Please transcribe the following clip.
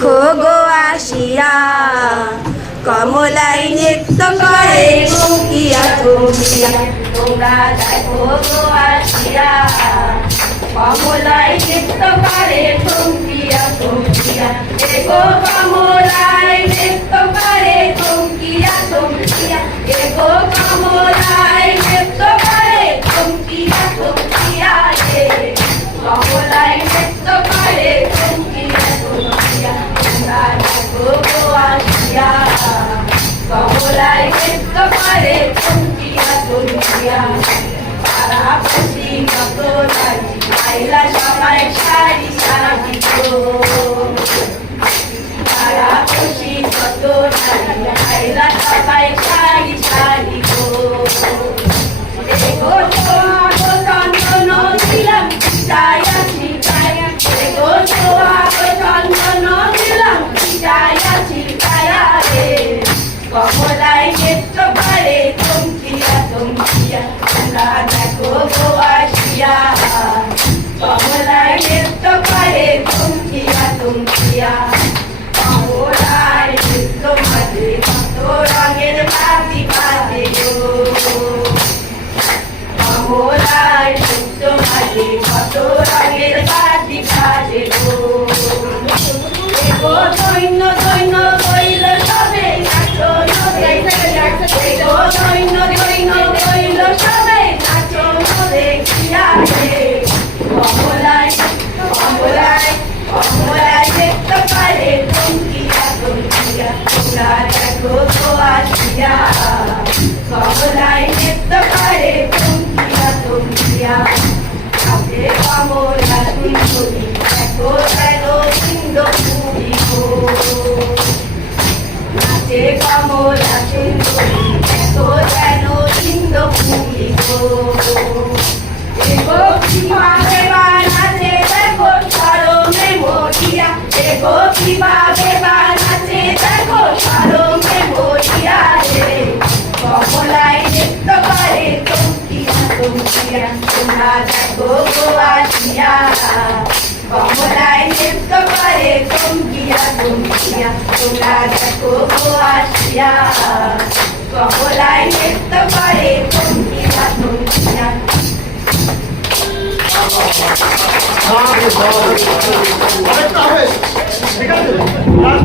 দেখো গো আসিয়া, কমলাই নৃত্য করে মুখিয়া তুমিয়া। তোমরা দেখো গো আসিয়া, কমলাই নৃত্য করে তুমিয়া তুমিয়া। দেখো কমলাই নৃত্য করে তুমিয়া তুমিয়া। দেখো কমলাই নৃত্য করে তুমিয়া তুমিয়া সারা খুশি কত রাজি আইলা সবাই শাড়ি শাড়ি গো সারা খুশি কত রাজি আইলা সবাই শাড়ি তোমরা দেখো গো আসিয়া কমলাই নৃত্য করে চমকিয়া চমকিয়া কমলাই নৃত্য কত রঙের বাতি বাজে গো কমলাই নৃত্য কত রঙের বাতি বাজে গো তোমরা দেখো তো আসিয়া কমলাই দেখতে পারে কীভাবে বানাচ্ছে দেখো নৃত্য করে চমকিয়া চমকিয়া তোমরা দেখো গো আসিয়া। নৃত্য করে চমকিয়া চমকিয়া তোমরা দেখো গো আসিয়া। কমলাই নৃত্য করে চমকিয়া চমকিয়া ঠিক i got it